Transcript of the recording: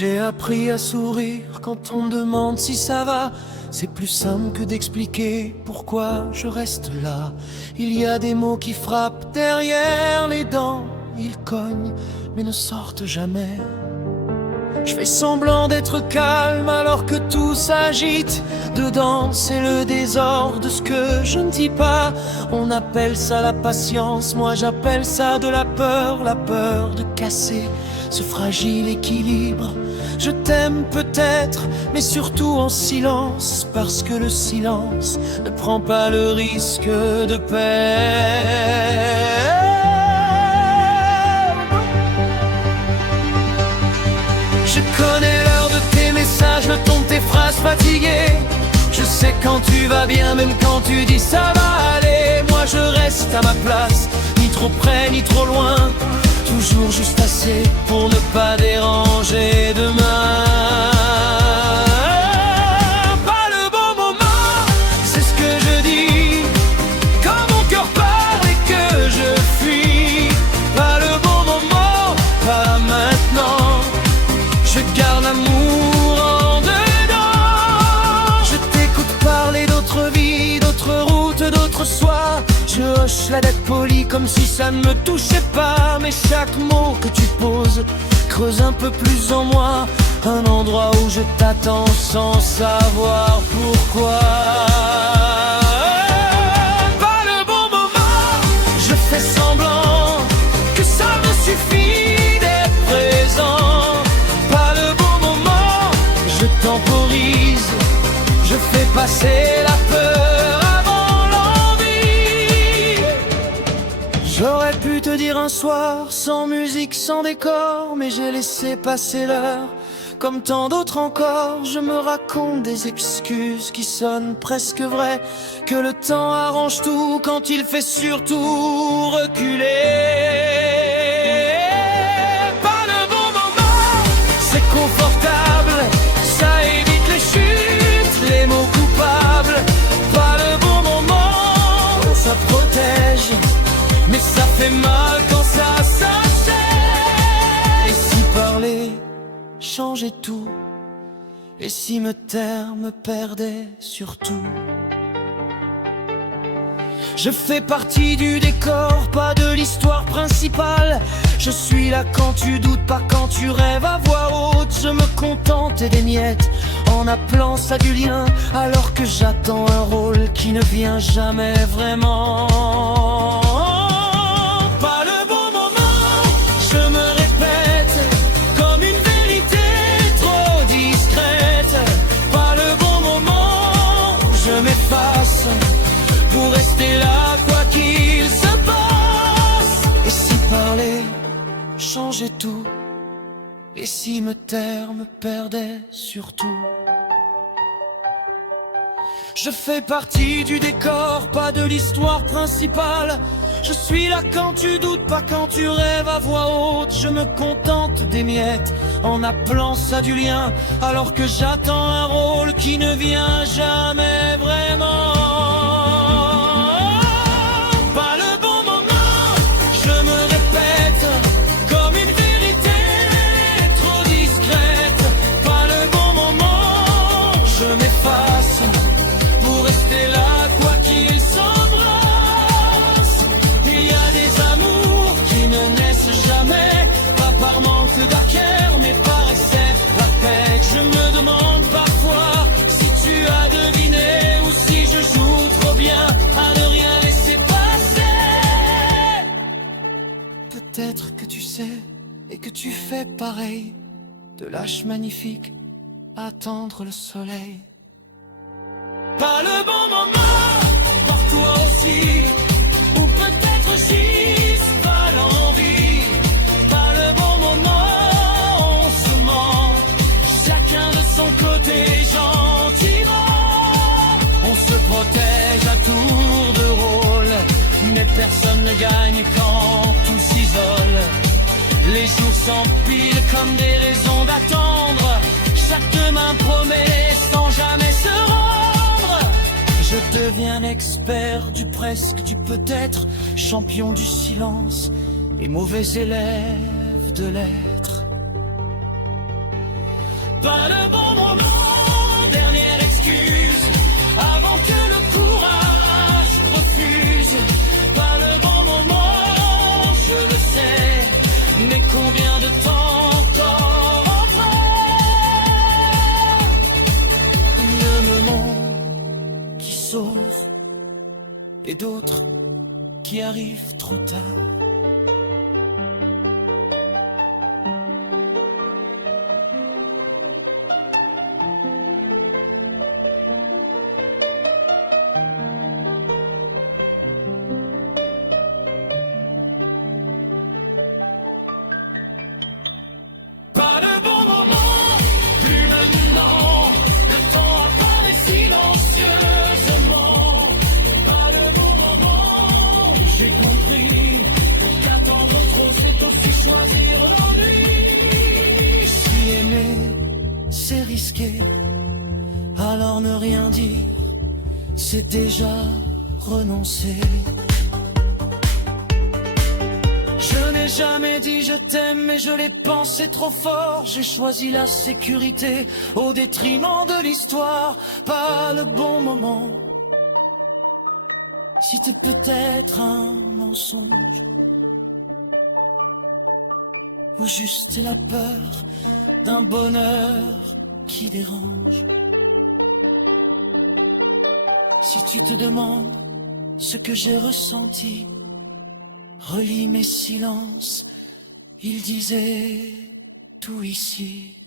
J'ai appris à sourire quand on me demande si ça va. C'est plus simple que d'expliquer pourquoi je reste là. Il y a des mots qui frappent derrière les dents. Ils cognent mais ne sortent jamais. Je fais semblant d'être calme alors que tout s'agite. Dedans c'est le désordre de ce que je ne dis pas. On appelle ça la patience, moi j'appelle ça de la peur de casser ce fragile équilibre. Je t'aime peut-être, mais surtout en silence, parce que le silence ne prend pas le risque de perdre. Je connais l'heure de tes messages, le ton de tes phrases fatiguées. Je sais quand tu vas bien, même quand tu dis ça va aller. Moi je reste à ma place, ni trop près ni trop loin, toujours juste assez pour ne pas déranger demain. Pas le bon moment, c'est ce que je dis, quand mon cœur parle et que je fuis. Pas le bon moment, pas maintenant. Je garde l'amour en dedans. Je t'écoute parler d'autres vies, d'autres routes, d'autres soirs. Je hoche la tête polie comme si ça ne me touchait pas. Mais chaque mot que tu poses creuse un peu plus en moi un endroit où je t'attends sans savoir pourquoi. Pas le bon moment, je fais semblant que ça me suffit d'être présent. Pas le bon moment, je temporise, je fais passer la peur avant l'envie. J'aurais pu te dire un soir, sans musique, sans décor, mais j'ai laissé passer l'heure. Comme tant d'autres encore, je me raconte des excuses qui sonnent presque vraies, que le temps arrange tout quand il fait surtout reculer. Pas le bon moment, c'est confortable, ça évite les chutes, les mots coupables. Pas le bon moment, ça protège, mais ça fait mal quand ça s'achève. Et si parler changeait tout, et si me taire me perdait surtout. Je fais partie du décor, pas de l'histoire principale. Je suis là quand tu doutes, pas quand tu rêves à voix haute. Je me contente des miettes en appelant ça du lien, alors que j'attends un rôle qui ne vient jamais vraiment. Pas le bon moment, je me répète comme une vérité trop discrète. Pas le bon moment, je m'efface pour rester là quoi qu'il se passe. Et si parler changeait tout, et si me taire me perdait surtout. Je fais partie du décor, pas de l'histoire principale. Je suis là quand tu doutes, pas quand tu rêves à voix haute. Je me contente des miettes en appelant ça du lien, alors que j'attends un rôle qui ne vient jamais vraiment. Pas le bon moment, je me répète comme une vérité trop discrète. Pas le bon moment, je m'efface pour rester là quoi qu'il s'embrasse. Il y a des amours qui ne naissent jamais, pas par manque d'acquérir mais par excès d'affect. Je me demande parfois si tu as deviné ou si je joue trop bien à ne rien laisser passer. Peut-être que tu sais et que tu fais pareil, de lâche magnifique à attendre le soleil. Pas le bon moment, pour toi aussi, ou peut-être juste pas l'envie. Pas le bon moment, on se ment, chacun de son côté gentiment. On se protège à tour de rôle, mais personne ne gagne quand tout s'isole. Les jours s'empilent comme des raisons d'attendre, chaque demain promet sans jamais se rendre. Je deviens expert du presque, du peut-être, champion du silence et mauvais élève de l'être. Pas le bon moment, dernière excuse, avant que le courage refuse. Pas le bon moment, je le sais, mais combien de temps encore après? Il y a un moment qui sauve et d'autres qui arrivent trop tard. Pas le bon moment, plus maintenant, le temps apparaît silencieusement. Pas le bon moment, j'ai compris qu'attendre trop c'est aussi choisir l'ennui. Si aimer c'est risqué, alors ne rien dire, c'est déjà renoncer. Je n'ai jamais dit je t'aime, mais je l'ai pensé trop fort. J'ai choisi la sécurité au détriment de l'histoire. Pas le bon moment, c'était peut-être un mensonge, ou juste la peur d'un bonheur qui dérange. Si tu te demandes ce que j'ai ressenti, relis mes silences, il disait tout ici.